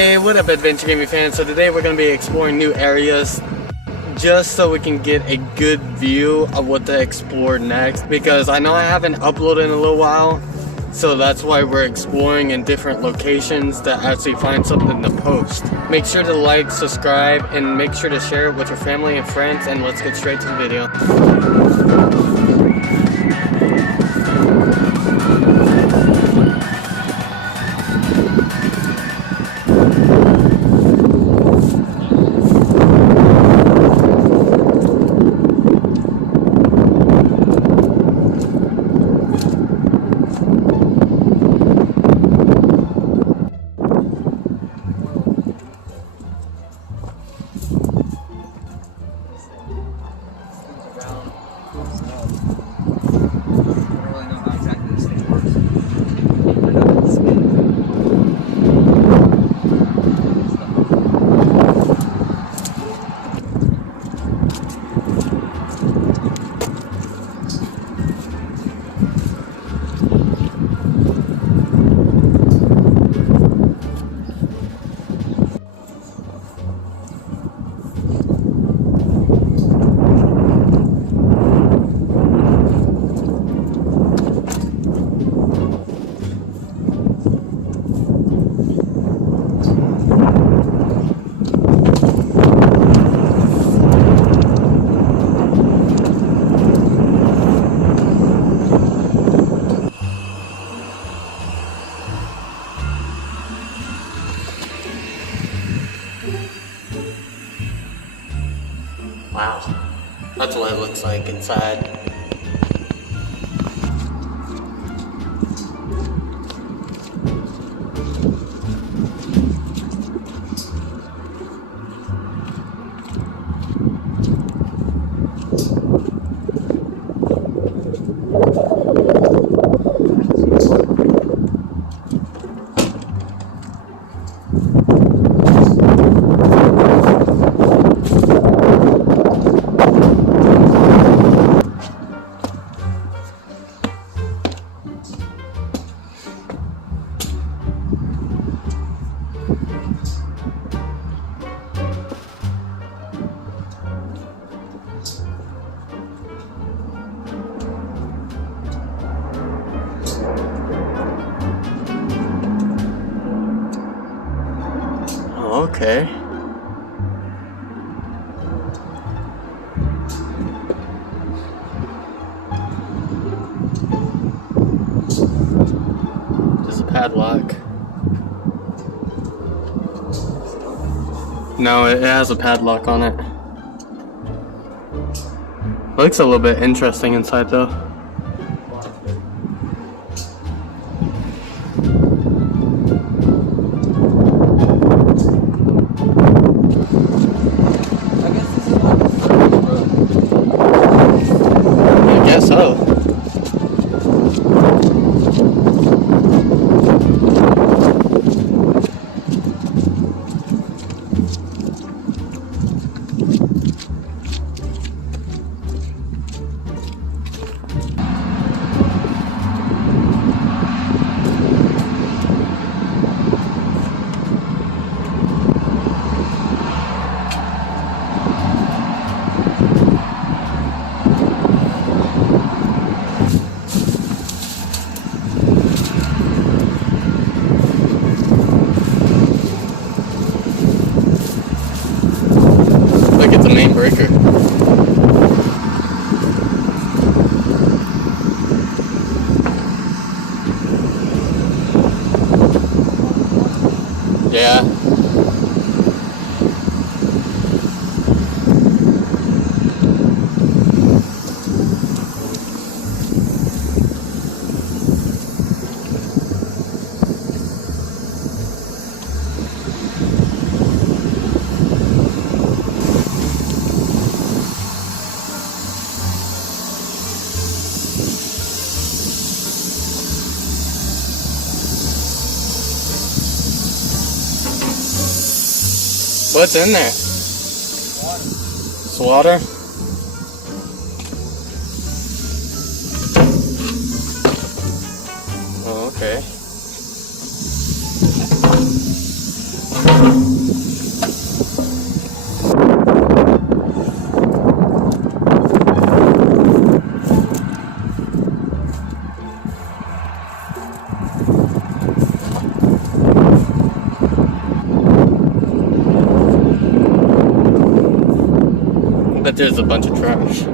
Hey, what up adventure gaming fans? So today we're going to be exploring new areas just so we can get a good view of what to explore next, because I know I haven't uploaded in a little while, so that's why we're exploring in different locations to actually find something to post. Make sure to like, subscribe, and make sure to share it with your family and friends, and let's get straight to the video. Wow, that's what it looks like inside. Okay. There's a padlock. No, it has a padlock on it. Looks a little bit interesting inside though. So main breaker. Yeah. What's in there? It's water. Oh, okay. bet there's a bunch of trash.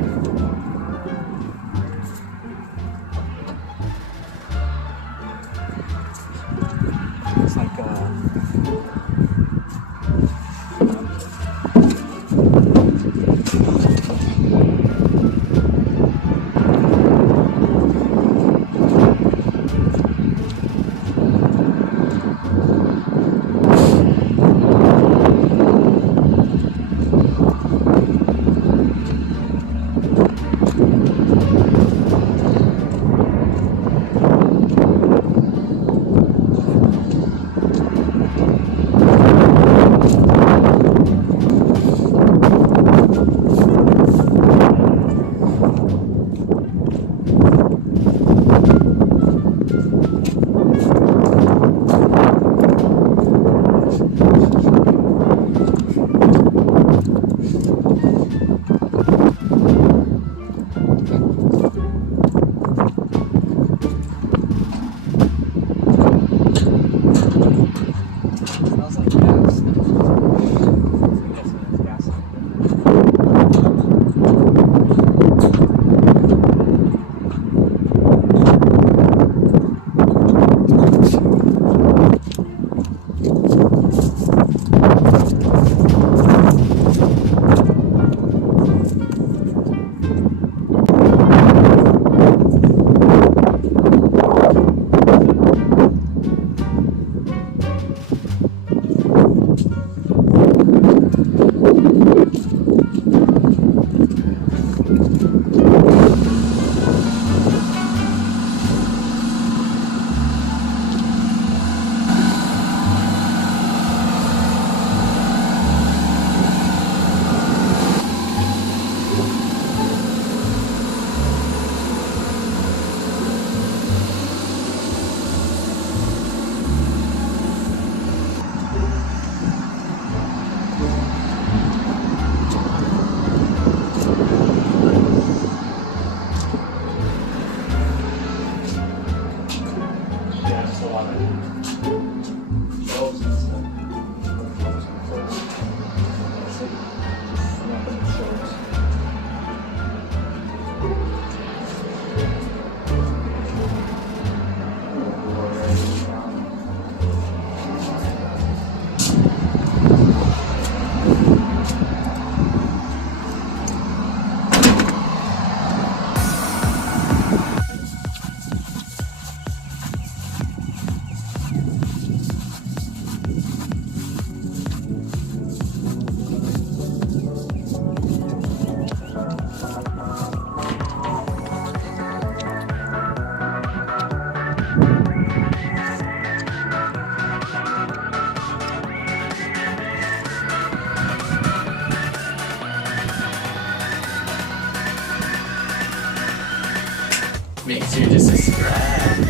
It's like Make sure to subscribe.